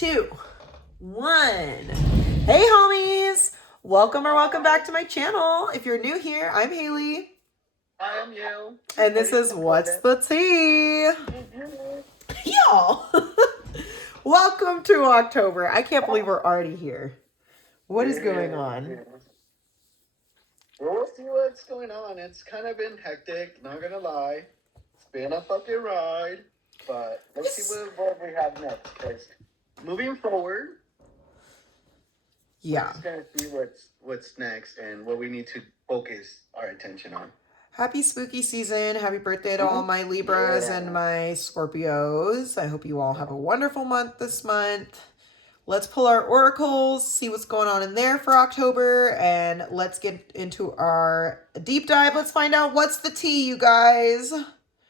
2, 1. Hey homies! Welcome back to my channel. If you're new here, I'm Haley. I am you. And this is What's the Tea? Y'all! Welcome to October. I can't believe we're already here. What is going on? We'll see what's going on. It's kind of been hectic, not gonna lie. It's been a fucking ride. But let's see what we have next. Because moving forward, we're just gonna see what's next and what we need to focus our attention on. Happy spooky season. Happy birthday to all my Libras and my Scorpios. I hope you all have a wonderful month this month. Let's pull our oracles, see what's going on in there for October, and let's get into our deep dive. Let's find out what's the tea, you guys.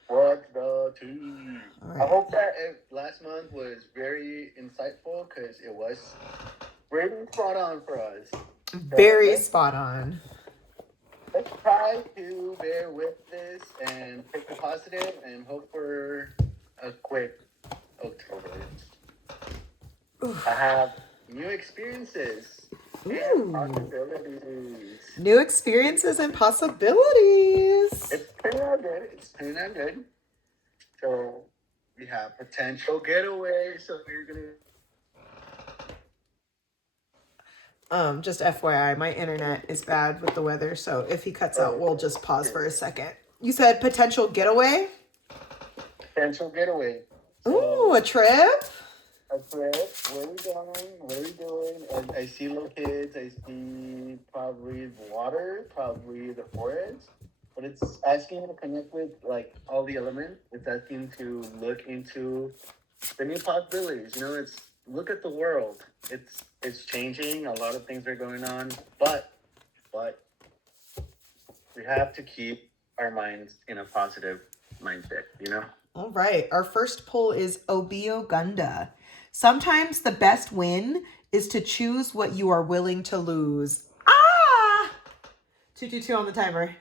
What's the tea? Right. I hope that last month was very insightful because it was really spot on for us. Very spot on. Let's try to bear with this and take the positive and hope for a quick October. I have new experiences and possibilities. New experiences and possibilities. It's turning out good. So we have potential getaway. So we're gonna. Just FYI, my internet is bad with the weather, so if he cuts out, we'll just pause for a second. You said potential getaway? Potential getaway. Ooh, a trip? A trip. Where are we going? What are we doing? And I see little kids. I see probably the water, probably the forest. But it's asking you to connect with like all the elements. It's asking to look into the new possibilities. You know, it's look at the world. It's changing. A lot of things are going on, but we have to keep our minds in a positive mindset. You know. All right. Our first pull is Obiogunda. Sometimes the best win is to choose what you are willing to lose. 222 on the timer.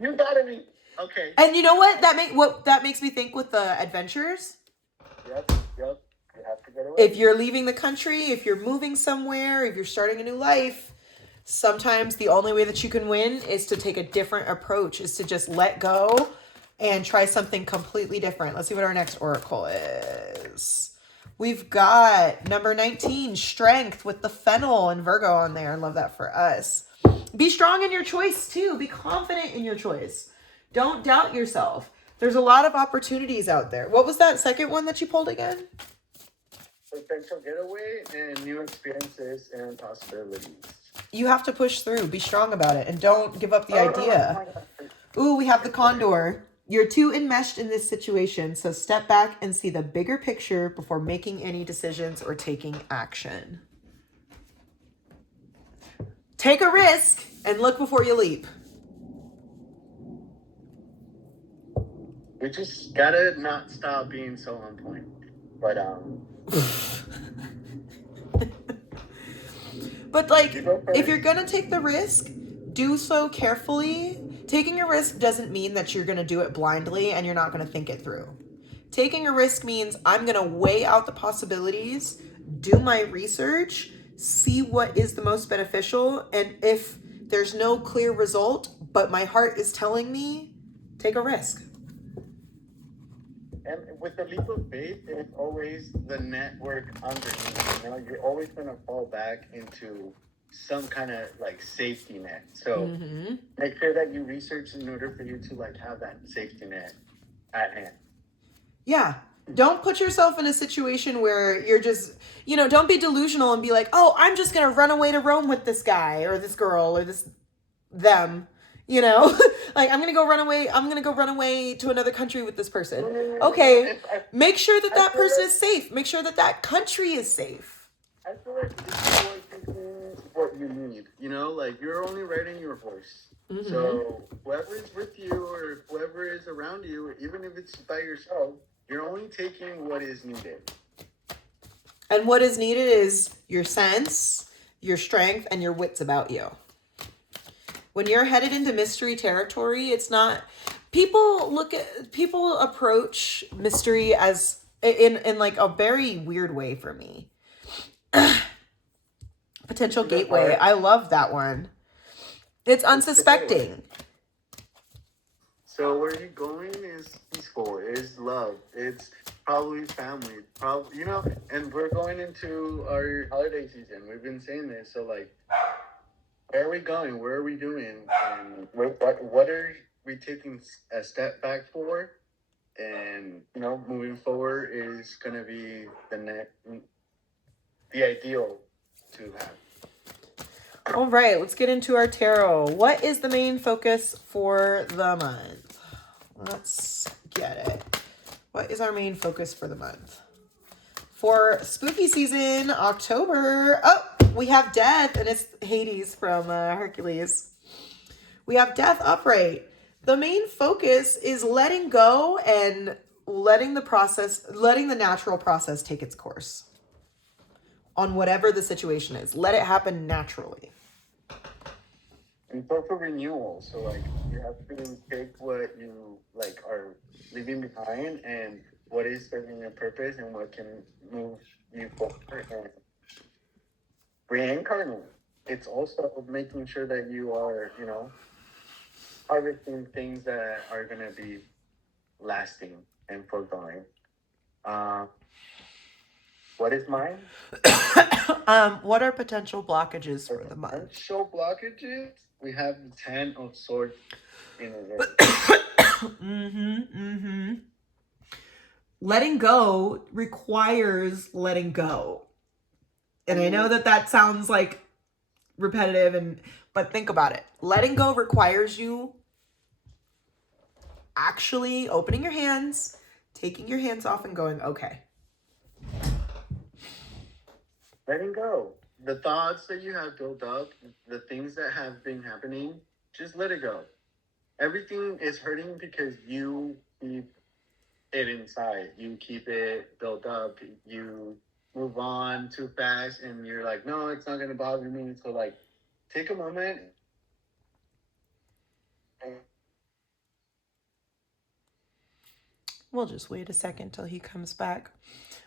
You gotta be okay. And you know what that makes me think with the adventures? Yep. You have to get away. If you're leaving the country, if you're moving somewhere, if you're starting a new life, sometimes the only way that you can win is to take a different approach, is to just let go and try something completely different. Let's see what our next oracle is. We've got number 19, Strength, with the fennel and Virgo on there. I love that for us. Be strong in your choice too. Be confident in your choice. Don't doubt yourself. There's a lot of opportunities out there. What was that second one that you pulled again? Potential getaway and new experiences and possibilities. You have to push through. Be strong about it. And don't give up the idea. Ooh, we have the Condor. You're too enmeshed in this situation, so step back and see the bigger picture before making any decisions or taking action. Take a risk and look before you leap. We just gotta not stop being so on point. But But like, if you're gonna take the risk, do so carefully. Taking a risk doesn't mean that you're gonna do it blindly and you're not gonna think it through. Taking a risk means I'm gonna weigh out the possibilities, do my research, see what is the most beneficial, and if there's no clear result, but my heart is telling me, take a risk. And with the leap of faith, it's always the network underneath. You know, you're always gonna fall back into some kind of like safety net. So make sure that you research in order for you to like have that safety net at hand. Yeah. Don't put yourself in a situation where you're just, don't be delusional and be like, oh, I'm just going to run away to Rome with this guy or this girl or them, like I'm going to go run away. I'm going to go run away to another country with this person. Okay. Make sure that person is safe. Make sure that country is safe. I feel like this is what you need, like you're only riding your horse. So whoever is with you or whoever is around you, even if it's by yourself, you're only taking what is needed. And what is needed is your sense, your strength, and your wits about you. When you're headed into mystery territory, it's not... People approach mystery as in like a very weird way for me. Potential The gateway. heart, I love that one. It's it's the gateway. unsuspecting. So where you're going is peaceful, is love. It's probably family, probably and we're going into our holiday season. We've been saying this, so like, where are we going? Where are we doing? And what are we taking a step back for? And moving forward is gonna be the ideal to have. All right, let's get into our tarot. What is the main focus for the month? Let's get it. What is our main focus for the month? For spooky season, October. Oh, we have death, and it's Hades from Hercules. We have death upright. The main focus is letting go and letting the natural process take its course on whatever the situation is. Let it happen naturally. And for renewal, so like you have to take what you like are leaving behind and what is serving your purpose and what can move you forward and reincarnate. It's also making sure that you are, harvesting things that are gonna be lasting and forgoing. What is mine? What are potential blockages for the month? Potential blockages. We have the 10 of Swords in reverse. Letting go requires letting go. And I know that sounds like repetitive, but think about it. Letting go requires you actually opening your hands, taking your hands off and going, okay. Letting go. The thoughts that you have built up, the things that have been happening, just let it go. Everything is hurting because you keep it inside. You keep it built up. You move on too fast and you're like, no, it's not going to bother me. So like, take a moment. We'll just wait a second till he comes back.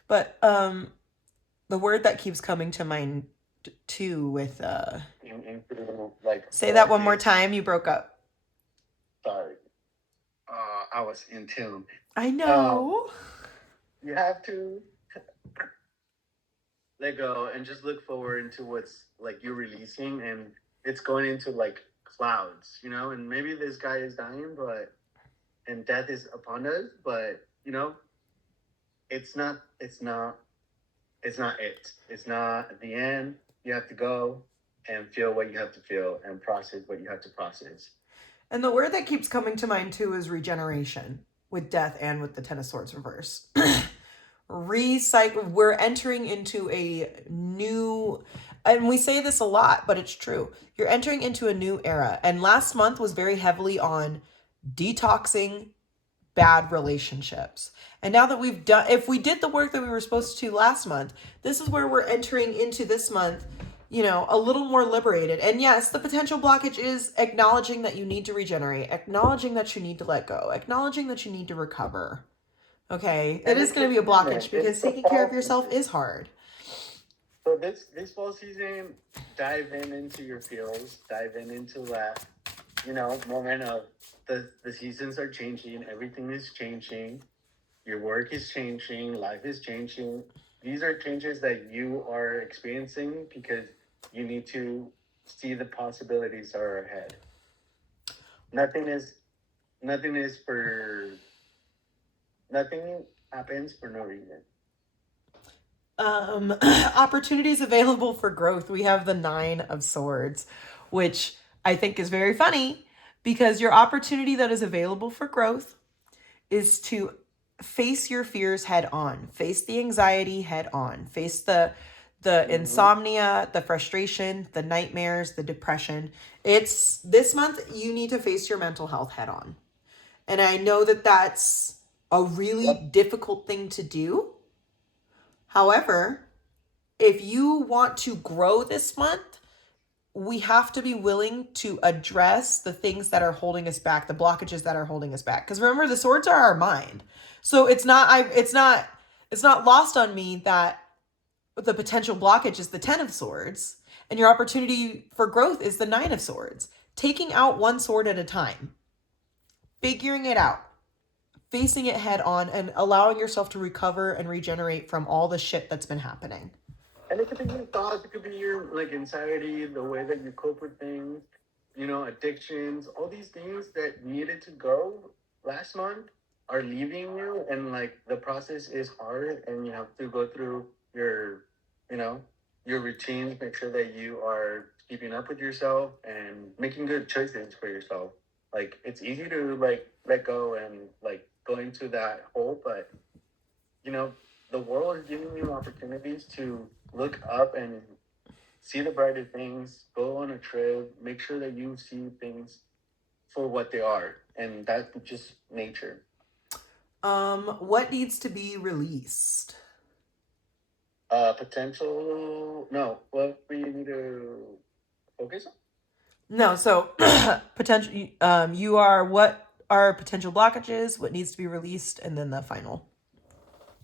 But the word that keeps coming to mind too with say that one more time. You broke up. Sorry. I was in tune. I know. You have to let go and just look forward into what's like you're releasing, and it's going into like clouds, and maybe this guy is dying, and death is upon us, but it's not the end. You have to go and feel what you have to feel and process what you have to process. And the word that keeps coming to mind too is regeneration, with death and with the Ten of Swords reverse. Recycle. We're entering into a new, and we say this a lot, but it's true. You're entering into a new era. And last month was very heavily on detoxing bad relationships. And now that if we did the work that we were supposed to last month, this is where we're entering into this month, a little more liberated. And yes, the potential blockage is acknowledging that you need to regenerate, acknowledging that you need to let go, acknowledging that you need to recover. Okay, it is going to be a blockage because taking care of yourself is hard. So this fall season, dive into your feels, dive into that, moment of the seasons are changing, everything is changing, your work is changing, life is changing. These are changes that you are experiencing because you need to see the possibilities that are ahead. Nothing happens for no reason. Opportunities available for growth. We have the 9 of Swords, which I think is very funny because your opportunity that is available for growth is to face your fears head on, face the anxiety head on, face the insomnia, the frustration, the nightmares, the depression. It's this month you need to face your mental health head on. And I know that that's a really difficult thing to do. However, if you want to grow this month, we have to be willing to address the things that are holding us back, the blockages that are holding us back. Because remember, the swords are our mind. So it's not it's not lost on me that the potential blockage is the 10 of swords and your opportunity for growth is the 9 of swords. Taking out one sword at a time, figuring it out, facing it head on, and allowing yourself to recover and regenerate from all the shit that's been happening. And it could be your thoughts, it could be your like anxiety, the way that you cope with things, you know, addictions, all these things that needed to go last month are leaving you, and like the process is hard, and you have to go through your, you know, your routines, make sure that you are keeping up with yourself and making good choices for yourself. Like it's easy to like let go and like go into that hole, but you know, the world is giving you opportunities to look up and see the brighter things, go on a trip, make sure that you see things for what they are. And that's just nature. What needs to be released? Potential, no, what we need to focus on? No, so potential, you are, what are potential blockages, what needs to be released, and then the final.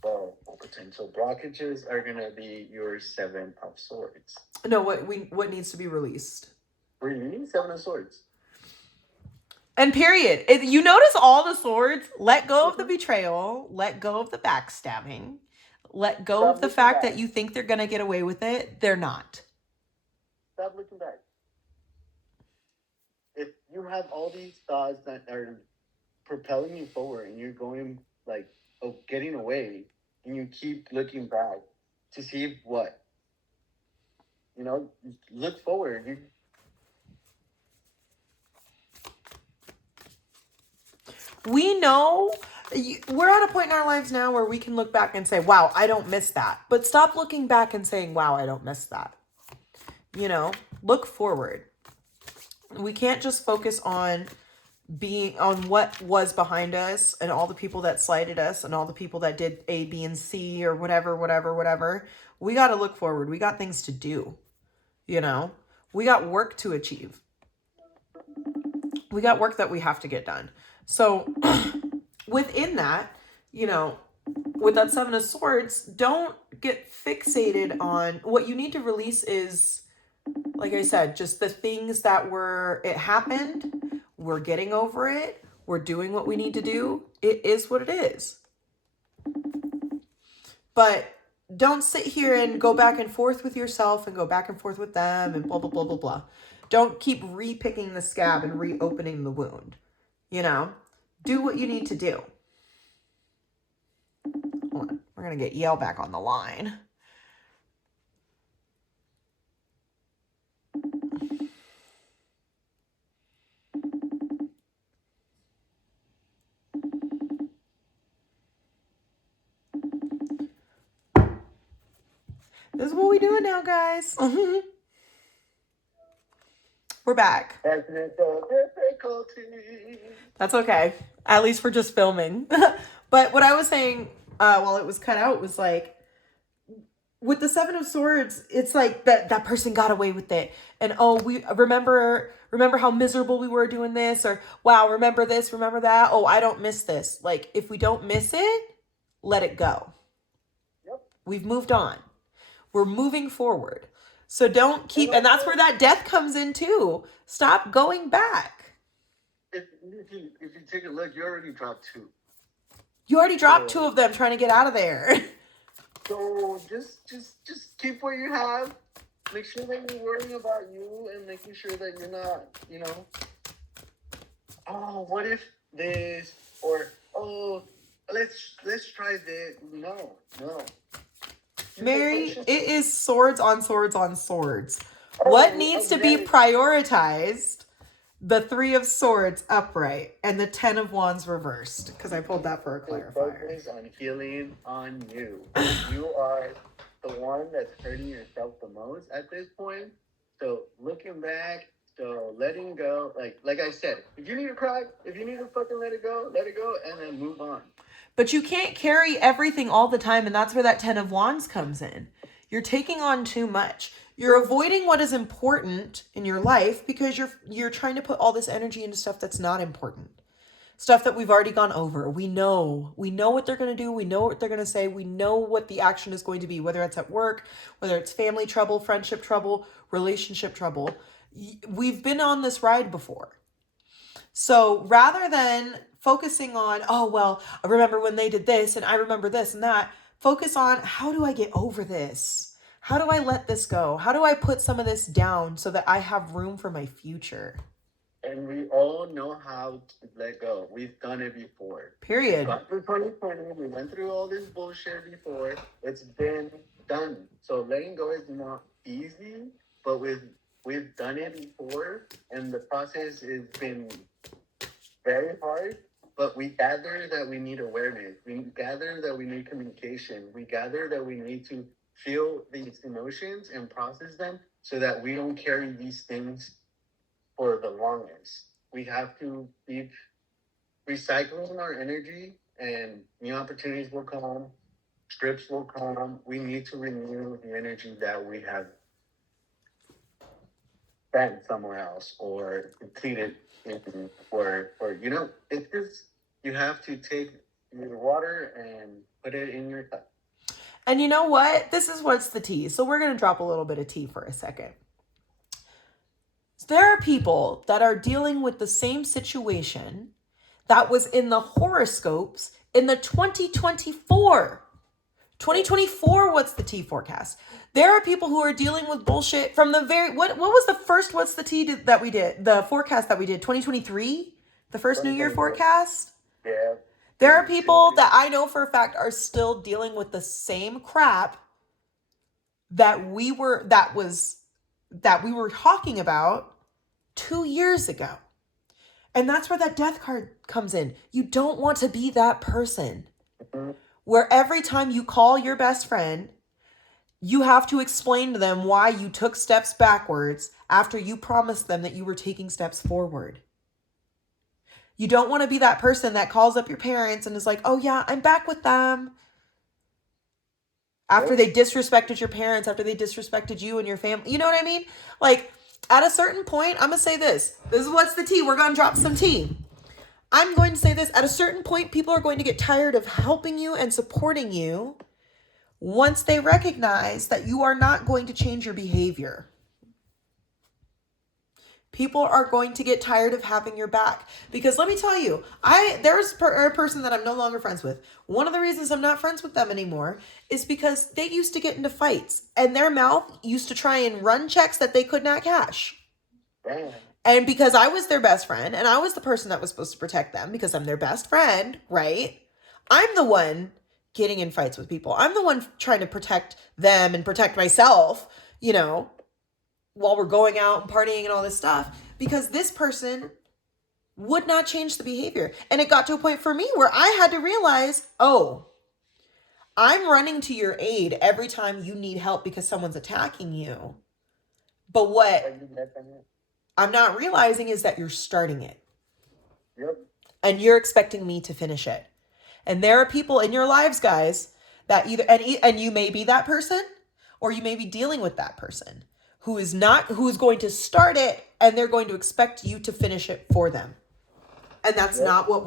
Well, potential blockages are gonna be your 7 of Swords. No, what needs to be released. Really? 7 of Swords. And period. You notice all the swords, let go of the betrayal, let go of the backstabbing, let go Stop of the looking fact back. that you think they're going to get away with it. They're not. Stop looking back. If you have all these thoughts that are propelling you forward and you're going like, oh, getting away, and you keep looking back to see what, you know, look forward. We know we're at a point in our lives now where we can look back and say, wow, I don't miss that. But stop looking back and saying, wow, I don't miss that. You know, look forward. We can't just focus on what was behind us and all the people that slighted us and all the people that did A, B, and C or whatever. We got to look forward. We got things to do. You know, we got work to achieve. We got work that we have to get done. So within that, you know, with that 7 of Swords, don't get fixated on what you need to release is, like I said, just the things that it happened. We're getting over it. We're doing what we need to do. It is what it is. But don't sit here and go back and forth with yourself and go back and forth with them and blah, blah, blah, blah, blah. Don't keep re-picking the scab and reopening the wound. You know, do what you need to do. Hold on. We're going to get Yale back on the line. This is what we doing now, guys. We're back. Technical difficulty. That's okay. At least we're just filming. But what I was saying while it was cut out was like, with the 7 of Swords, it's like that person got away with it. And oh, we remember how miserable we were doing this, or wow, remember this, remember that. Oh, I don't miss this. Like, if we don't miss it, let it go. Yep. We've moved on. We're moving forward. So don't keep, and that's where that death comes in too. Stop going back. If you take a look, you already dropped 2. You already dropped 2 of them trying to get out of there. So just keep what you have. Make sure that you're worrying about you and making sure that you're not, you know, oh, what if this, or oh, let's try this. No. Mary, it is swords on swords on swords. What needs to be prioritized? The 3 of Swords upright and the 10 of Wands reversed, because I pulled that for a clarifier. Focus on healing on you. You are the one that's hurting yourself the most at this point. So looking back, so letting go, like I said, if you need to cry, if you need to fucking let it go, and then move on. But you can't carry everything all the time, and that's where that 10 of Wands comes in. You're taking on too much. You're avoiding what is important in your life because you're trying to put all this energy into stuff that's not important. Stuff that we've already gone over. We know what they're going to do. We know what they're going to say. We know what the action is going to be, whether it's at work, whether it's family trouble, friendship trouble, relationship trouble. We've been on this ride before. So rather than focusing on, oh, well, I remember when they did this and I remember this and that, focus on, how do I get over this? How do I let this go? How do I put some of this down so that I have room for my future? And we all know how to let go. We've done it before. Period. We got through 2020. We went through all this bullshit before. It's been done. So letting go is not easy, but we've done it before, and the process has been very hard. But we gather that we need awareness. We gather that we need communication. We gather that we need to feel these emotions and process them so that we don't carry these things for the longest. We have to keep recycling our energy, and new opportunities will come, scripts will come. We need to renew the energy that we have spent somewhere else or depleted in, or it's just, you have to take your water and put it in your cup. And you know what? This is what's the tea. So we're going to drop a little bit of tea for a second. There are people that are dealing with the same situation that was in the horoscopes in the 2024. What's the tea forecast? There are people who are dealing with bullshit from the very, what was the first, what's the tea that we did, the forecast that we did, 2023? The first New Year forecast? Yeah. There are people that I know for a fact are still dealing with the same crap that we were talking about 2 years ago. And that's where that death card comes in. You don't want to be that person where every time you call your best friend, you have to explain to them why you took steps backwards after you promised them that you were taking steps forward. You don't want to be that person that calls up your parents and is like, oh yeah, I'm back with them. After they disrespected your parents, after they disrespected you and your family. You know what I mean? Like, at a certain point, I'm going to say this. This is what's the tea. We're going to drop some tea. I'm going to say this. At a certain point, people are going to get tired of helping you and supporting you once they recognize that you are not going to change your behavior. People are going to get tired of having your back. Because let me tell you, there's a person that I'm no longer friends with. One of the reasons I'm not friends with them anymore is because they used to get into fights and their mouth used to try and run checks that they could not cash. Damn. And because I was their best friend and I was the person that was supposed to protect them because I'm their best friend, right? I'm the one getting in fights with people. I'm the one trying to protect them and protect myself, while we're going out and partying and all this stuff, because this person would not change the behavior. And it got to a point for me where I had to realize, oh, I'm running to your aid every time you need help because someone's attacking you. But what I'm not realizing is that you're starting it. Yep. And you're expecting me to finish it. And there are people in your lives, guys, that either, and you may be that person, or you may be dealing with that person who is going to start it, and they're going to expect you to finish it for them. And that's not what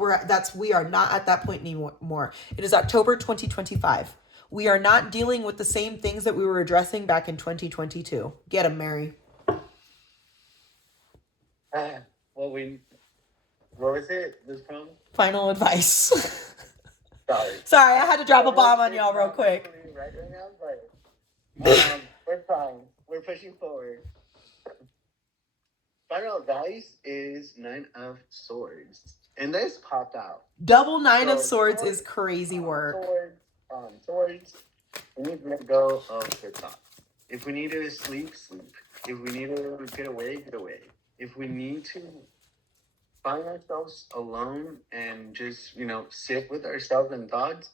we are not at that point anymore. It is October 2025. We are not dealing with the same things that we were addressing back in 2022. Get them, Mary. What was it? This problem? Final advice. Sorry, I had to drop a bomb on y'all real quick. Right now, but we're fine. We're pushing forward. Final advice is 9 of Swords, and this popped out. Double 9 of Swords is crazy work. Swords. We need to let go of the thoughts. If we need to sleep, sleep. If we need to get away, get away. If we need to find ourselves alone and just, sit with ourselves and thoughts,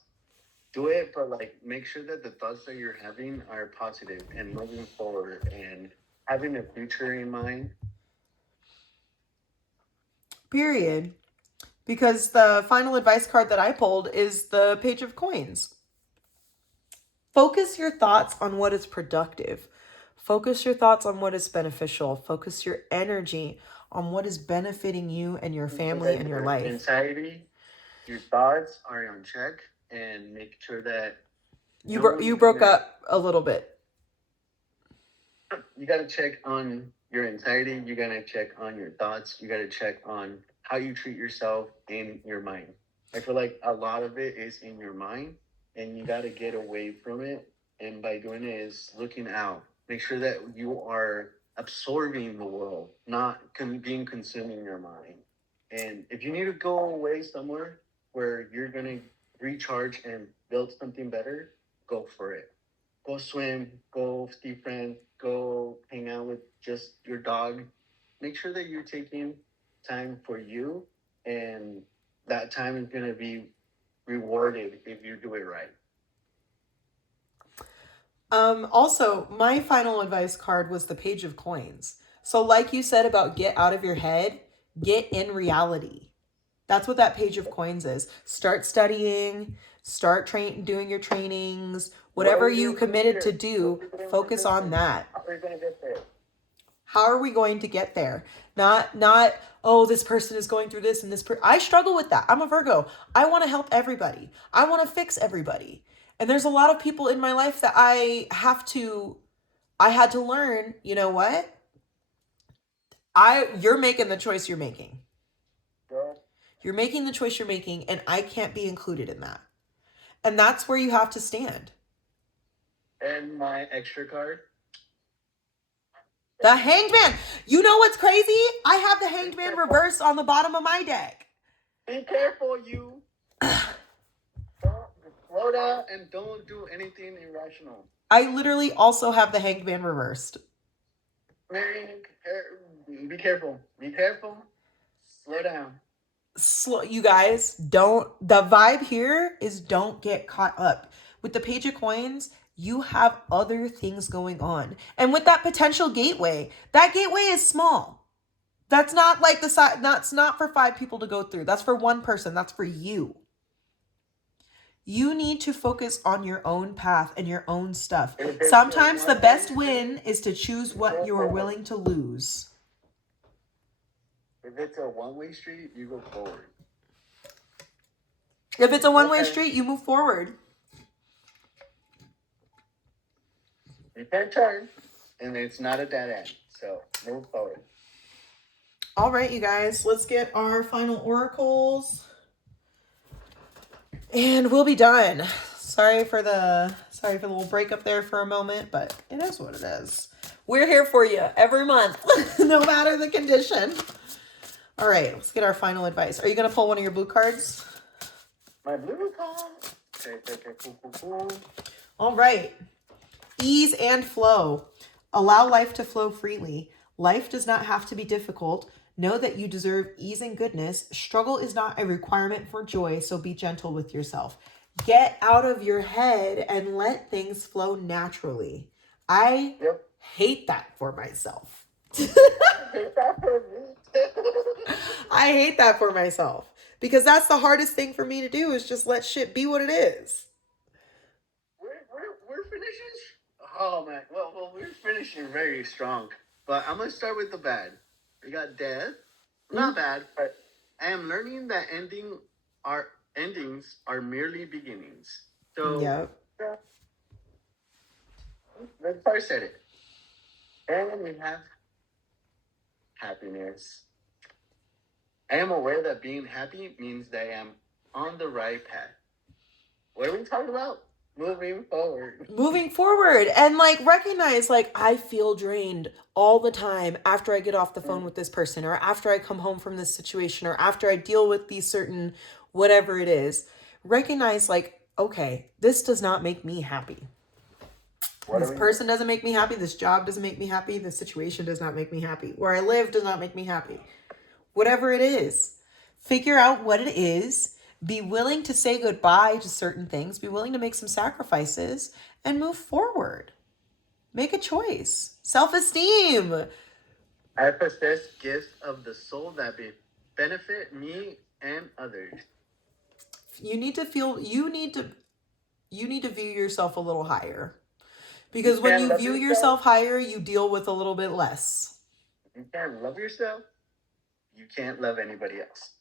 do it, but make sure that the thoughts that you're having are positive and moving forward and having a future in mind. Period. Because the final advice card that I pulled is the Page of Coins. Focus your thoughts on what is productive. Focus your thoughts on what is beneficial. Focus your energy on what is benefiting you and your Make sure family that and your your life. anxiety, your thoughts are on check, and make sure that You broke up a little bit. you got to check on your anxiety. You got to check on your thoughts. You got to check on how you treat yourself in your mind. I feel like a lot of it is in your mind, and you got to get away from it. And by doing it is looking out. Make sure that you are absorbing the world, not being consumed in your mind. And if you need to go away somewhere where you're going to recharge and build something better, go for it. Go swim, go see friends, go hang out with just your dog. Make sure that you're taking time for you, and that time is going to be rewarded if you do it right. Also, my final advice card was the Page of Coins. So, like you said about get out of your head, get in reality. That's what that Page of Coins is. Start studying, start doing your trainings, whatever you committed to do, focus on that. How are you going to get there? How are we going to get there? Not oh, this person is going through this and this I struggle with that. I'm a Virgo. I want to help everybody. I want to fix everybody. And there's a lot of people in my life that I had to learn, you know what? You're making the choice you're making. Girl. You're making the choice you're making, and I can't be included in that. And that's where you have to stand. And my extra card. The Hanged Man. You know what's crazy? I have the Hanged Man reversed on the bottom of my deck. Be careful, you. Slow down and don't do anything irrational. I literally also have the Hanged Man reversed. Be careful. Be careful. Slow down. You guys, the vibe here is don't get caught up. With the Page of Coins, you have other things going on. And with that potential gateway, that gateway is small. That's not like that's not for 5 people to go through. That's for one person. That's for you. You need to focus on your own path and your own stuff. Sometimes the best win is to choose what you are willing to lose. If it's a one-way street, you go forward. If it's a one-way street, you move forward. You can turn, and it's not a dead end. So move forward. All right, you guys, let's get our final oracles. And we'll be done. Sorry for the little breakup there for a moment, but it is what it is. We're here for you every month, no matter the condition. All right, let's get our final advice. Are you going to pull one of your blue cards? My blue card. Okay. All right. Ease and flow. Allow life to flow freely. Life does not have to be difficult. Know that you deserve ease and goodness. Struggle is not a requirement for joy, so be gentle with yourself. Get out of your head and let things flow naturally. I hate that for myself. I hate that for myself because that's the hardest thing for me to do is just let shit be what it is. We're finishing. Oh man, well, we're finishing very strong. But I'm gonna start with the bad. We got death. Not bad, but I am learning that endings are merely beginnings. So Yep. The part said it. And we have happiness. I am aware that being happy means that I am on the right path. What are we talking about? Moving forward And recognize I feel drained all the time after I get off the phone with this person or after I come home from this situation or after I deal with these certain whatever it is. Recognize okay, this does not make me happy. This person doesn't make me happy. This job doesn't make me happy. This situation does not make me happy. Where I live does not make me happy. Whatever it is, figure out what it is. Be willing to say goodbye to certain things. Be willing to make some sacrifices and move forward. Make a choice. Self-esteem. I possess gifts of the soul that benefit me and others. You need to view yourself a little higher. Because when you view yourself higher, you deal with a little bit less. You can't love yourself. you can't love anybody else.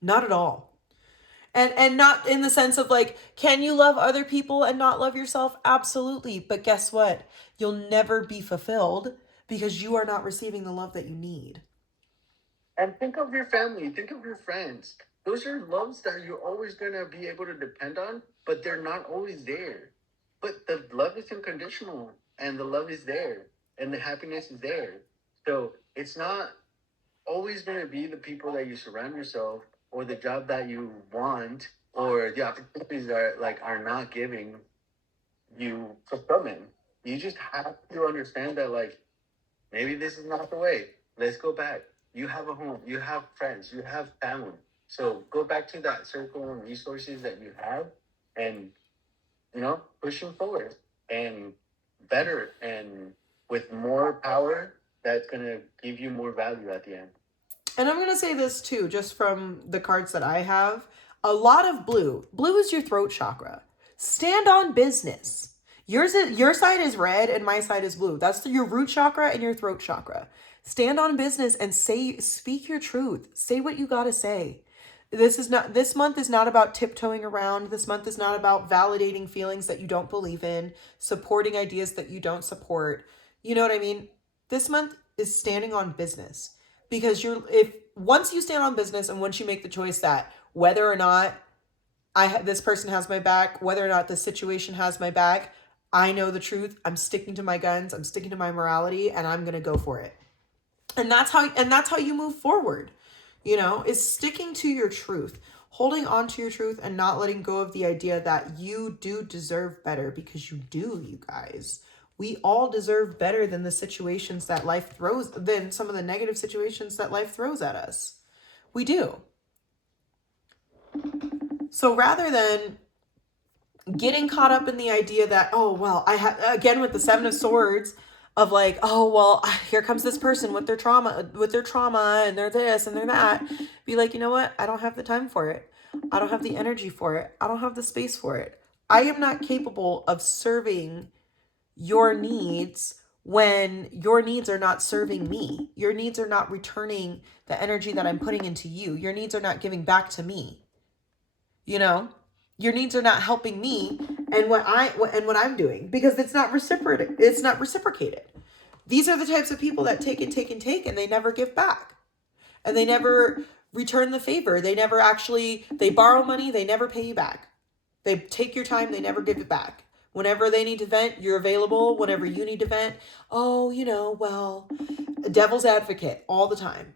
Not at all. And not in the sense of like, can you love other people and not love yourself? Absolutely. But guess what? You'll never be fulfilled because you are not receiving the love that you need. And think of your family, think of your friends. Those are loves that you're always going to be able to depend on, but they're not always there. But the love is unconditional, and the love is there, and the happiness is there. So it's not always going to be the people that you surround yourself, or the job that you want, or the opportunities that are not giving you fulfillment. You just have to understand that, like, maybe this is not the way. Let's go back. You have a home, you have friends, you have family. So go back to that circle and resources that you have, and pushing forward and better and with more power, that's gonna give you more value at the end. And I'm going to say this too, just from the cards that I have. A lot of blue. Blue is your throat chakra. Stand on business. Your side is red and my side is blue. That's your root chakra and your throat chakra. Stand on business and speak your truth. Say what you got to say. This month is not about tiptoeing around. This month is not about validating feelings that you don't believe in, supporting ideas that you don't support. You know what I mean? This month is standing on business. Because if once you stand on business and once you make the choice that whether or not this person has my back, whether or not this situation has my back, I know the truth. I'm sticking to my guns. I'm sticking to my morality, and I'm gonna go for it. And that's how you move forward. Is sticking to your truth, holding on to your truth, and not letting go of the idea that you do deserve better, because you do, you guys. We all deserve better than the situations that life throws, than some of the negative situations that life throws at us. We do. So rather than getting caught up in the idea that, oh, well, I have, again, with the Seven of Swords, of like, oh, well, here comes this person with their trauma, and they're this and they're that. Be like, you know what? I don't have the time for it. I don't have the energy for it. I don't have the space for it. I am not capable of serving your needs when your needs are not serving me. Your needs are not returning the energy that I'm putting into you. Your needs are not giving back to me. Your needs are not helping me and what I'm doing, because it's not reciprocated. These are the types of people that take and take and take, and they never give back. And they never return the favor. They borrow money, they never pay you back. They take your time, they never give it back. Whenever they need to vent, you're available. Whenever you need to vent, well, devil's advocate all the time.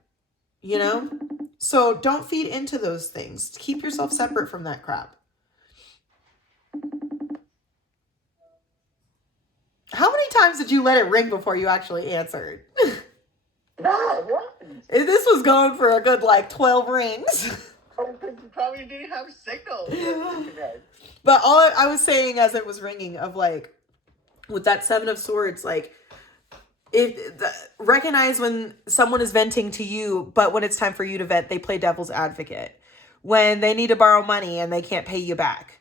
So don't feed into those things. Keep yourself separate from that crap. How many times did you let it ring before you actually answered? No, what? This was going for a good 12 rings. Oh, because you probably didn't have signal. But all I was saying as it was ringing, of with that Seven of Swords, recognize when someone is venting to you, but when it's time for you to vent, they play devil's advocate. When they need to borrow money and they can't pay you back,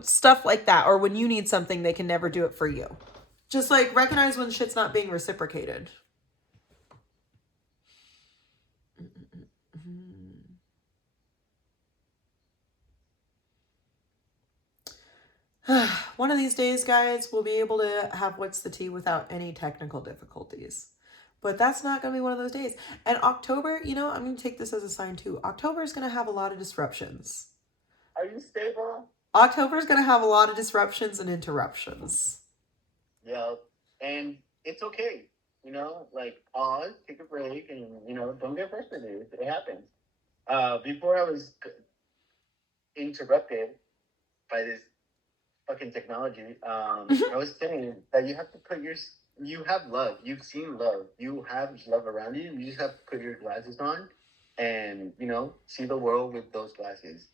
stuff like that. Or when you need something, they can never do it for you. Just recognize when shit's not being reciprocated. One of these days, guys, we'll be able to have What's the Tea without any technical difficulties. But that's not going to be one of those days. And October, I'm going to take this as a sign too. October is going to have a lot of disruptions. Are you stable? October is going to have a lot of disruptions and interruptions. Yeah. And it's okay. Pause, take a break, and, don't get frustrated. It happens. Before I was interrupted by this fucking technology, I was saying that you have love. You've seen love. You have love around you. You just have to put your glasses on and, see the world with those glasses.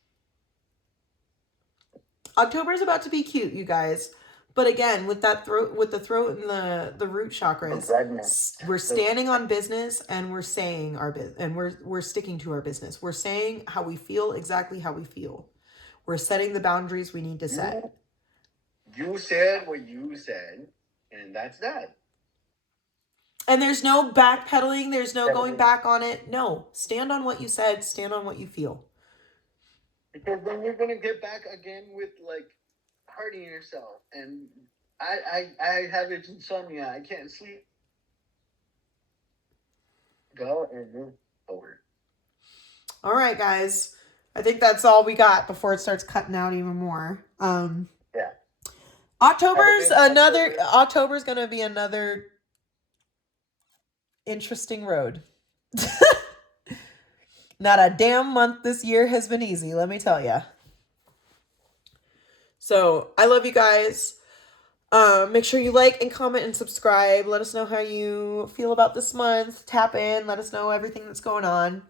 October is about to be cute, you guys. But again, with the throat and the root chakras, we're standing on business, and we're saying our business, and we're sticking to our business. We're saying how we feel, exactly how we feel. We're setting the boundaries we need to set. You said what you said, and that's that. And there's no backpedaling. There's no going back on it. No, stand on what you said. Stand on what you feel. Because then you're gonna get back again with like hurting yourself. And I have insomnia. I can't sleep. Go and move forward. All right, guys. I think that's all we got before it starts cutting out even more. Yeah. October's gonna be another interesting road. Not a damn month this year has been easy, let me tell you. So I love you guys. Make sure you like and comment and subscribe. Let us know how you feel about this month. Tap in. Let us know everything that's going on.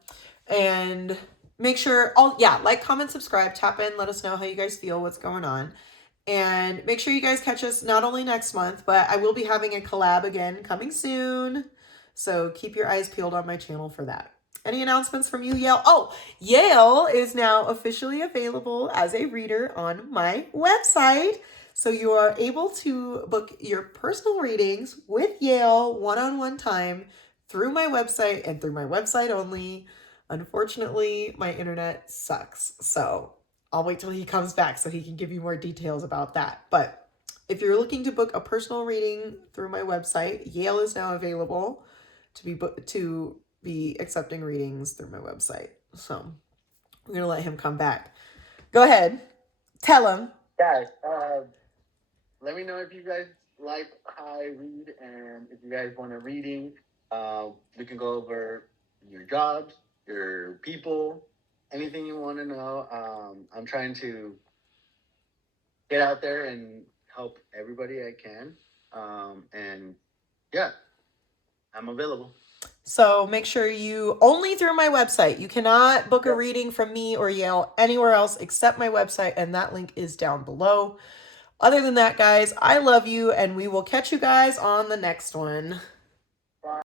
And make sure, like, comment, subscribe, tap in. Let us know how you guys feel, what's going on. And make sure you guys catch us not only next month, but I will be having a collab again coming soon. So keep your eyes peeled on my channel for that. Any announcements from you, Yale? Oh, Yale is now officially available as a reader on my website. So you are able to book your personal readings with Yale one-on-one time through my website and through my website only. Unfortunately, my internet sucks. So I'll wait till he comes back so he can give you more details about that. But if you're looking to book a personal reading through my website, Yale is now available to be accepting readings through my website. So we're gonna let him come back. Go ahead, tell him. Guys, let me know if you guys like how I read, and if you guys want a reading, we can go over your jobs, your people, anything you want to know. I'm trying to get out there and help everybody I can. And yeah, I'm available. So make sure you only through my website. You cannot book a reading from me or Yale anywhere else except my website, and that link is down below. Other than that, guys, I love you, and we will catch you guys on the next one.